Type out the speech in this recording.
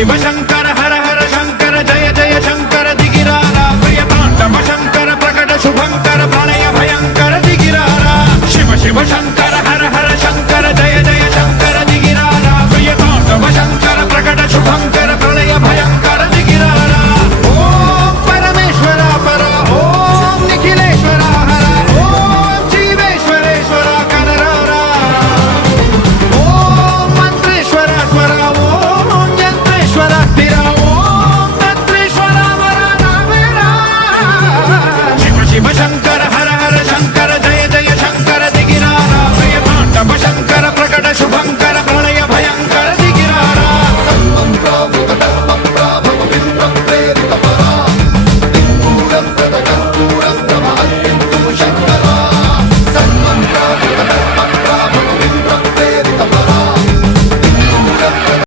शिव शंकर हर हर शंकर जय जय शंकर दिगिरारा प्रिय तांडव शंकर प्रकट शुभंकर प्रलय भयंकर दिगिरारा शिव शिव शंकर